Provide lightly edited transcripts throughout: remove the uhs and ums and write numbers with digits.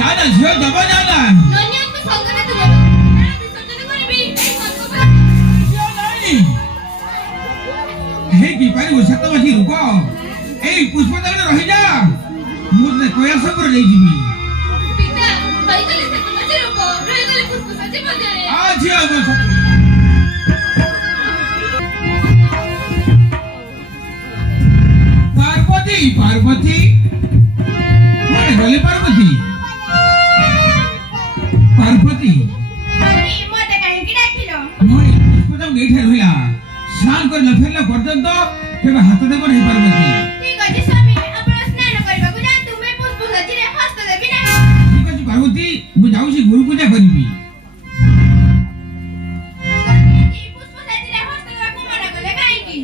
दादा झियो दबा दादा नन्या तो संगने तो ना विसर्जन करबी এই মতকথা झियो नाही हे की पारी वसत बसी रुक এই পুষ্প দাগনে রহি যা মুনে কয়াস করে নেই দিবি পিতা ভাই গলে সে মজে রুক রহি গলে পুষ্প সাজি মজে आ झियो बस पार्वती पार्वती माने गले पार्वती पार्वती তুমি মতে কাহে কি ডাকিলো মই পুষ্পদম গেঠে রহিলা স্নান করে লফেলা পর্যন্ত কেবে হাত দেব নাই পার্বতী ঠিক আছে স্বামী আপন স্নান করবাকু যা তুমি পুষ্প সাজিরে হস্ত দেবি না ঠিক আছে পার্বতী মু যাউছি গুরু পূজা করিবি এই পুষ্প সাজিরে হস্ত দেবাকু মনা কলে কাহিকি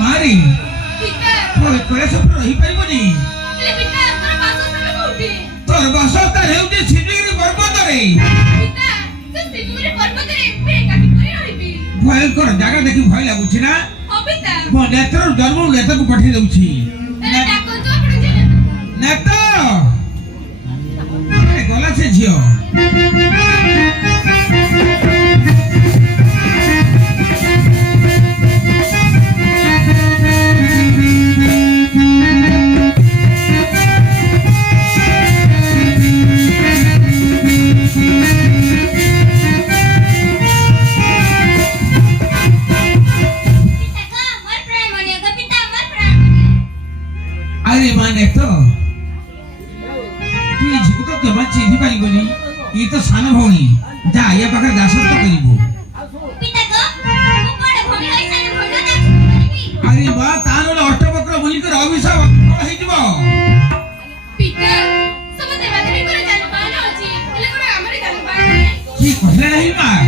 ମାରି ତୋର ସବୁ ରହିପାରିବନି ତୋର ବାସସ୍ଥାନ ହେଉଛି ସିଲିଗୁରି ପର୍ବତରେ ଭୟଙ୍କର ଜାଗା ଦେଖି ଭୟ ଲାଗୁଛି ନା ମୋ ନେତାର ଜନ୍ମ ନେତାକୁ ପଠେଇ ଦଉଛି ନେତା ଗଲା ସେ ଝିଅ अरे माने तो तू झुक तो जमा चिन्ही पारिबनी ये तो सान भौणी जा या पाखर दास तो ନାହିଁ ମା